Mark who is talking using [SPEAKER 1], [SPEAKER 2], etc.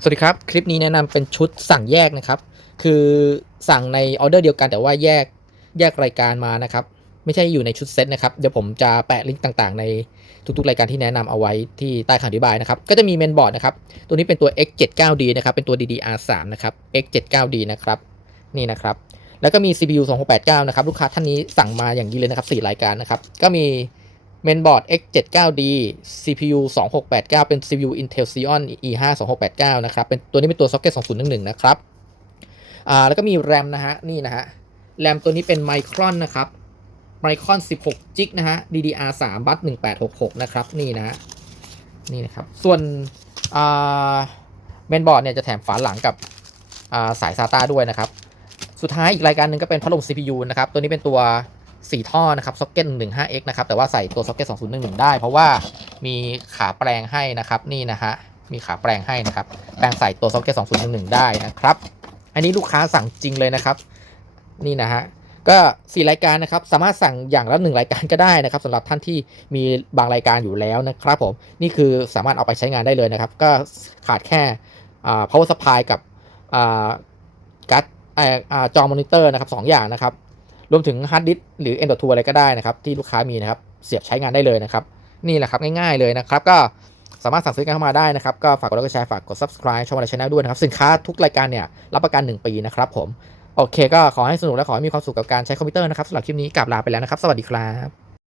[SPEAKER 1] สวัสดีครับ คลิปนี้แนะนำเป็นชุดสั่งแยกนะครับ คือสั่งในออเดอร์เดียวกันแต่ว่าแยกแยกรายการมานะครับ ไม่ใช่อยู่ในชุดเซตนะครับ เดี๋ยวผมจะแปะลิงก์ต่างๆ ในทุกๆ รายการที่แนะนำเอาไว้ที่ใต้คำอธิบายนะครับ ก็จะมีเมนบอร์ดนะครับ ตัวนี้เป็นตัว X79D นะครับ เป็นตัว DDR3 นะครับ X79D นะครับ นี่นะครับ แล้วก็มี CPU 2689 นะครับ ลูกค้าท่านนี้สั่งมาอย่างนี้เลยนะครับ4รายการนะครับ ก็มี เมนบอร์ด X79D CPU 2689 เป็น CPU Intel Xeon E5 2689 นะครับ เป็นตัวนี้เป็นตัว Socket 2011 นะครับ อ่า แล้วก็มี RAM นะฮะ นี่นะฮะ RAM ตัวนี้เป็น Micron นะครับ Micron 16 g b นะฮะ DDR3 บัส1866 นะครับ นี่นะฮะ นี่นะครับ ส่วน อ่า เมนบอร์ดเนี่ยจะแถมฝาหลังกับ อ่า สาย SATA ด้วยนะครับ สุดท้ายอีกรายการหนึ่งก็เป็นพัดลม CPU นะครับ ตัวนี้เป็นตัว 4 ท่อนะครับ Socket 115X นะครับ แต่ว่าใส่ตัว Socket 2011 ได้ เพราะว่ามีขาแปลงให้นะครับ นี่นะฮะ มีขาแปลงให้นะครับ แปลงใส่ตัว Socket 2011 ได้นะครับ อันนี้ลูกค้าสั่งจริงเลยนะครับ นี่นะฮะ ก็ 4 รายการนะครับ สามารถสั่งอย่างละ 1 รายการก็ได้นะครับสำหรับท่านที่มีบางรายการอยู่แล้วนะครับผม นี่คือสามารถเอาไปใช้งานได้เลยนะครับ ก็ขาดแค่ power supply กับการ์ดจอมอนิเตอร์นะครับสองอย่างนะครับ รวมถึงฮาร์ดดิสก์หรือ M.2 อะไรก็ได้นะครับที่ลูกค้ามีนะครับเสียบใช้งานได้เลยนะครับนี่แหละครับง่ายๆเลยนะครับก็สามารถสั่งซื้อกันเข้ามาได้นะครับ ก็ฝากกดไลค์กดแชร์ฝากกด subscribe ช่องวันชาแนลด้วยนะครับ สินค้าทุกรายการเนี่ย รับประกัน 1 ปีนะครับผม โอเค ก็ขอให้สนุกและขอให้มีความสุขกับการใช้คอมพิวเตอร์นะครับสำหรับคลิปนี้กลับลาไปแล้วนะครับ สวัสดีครับ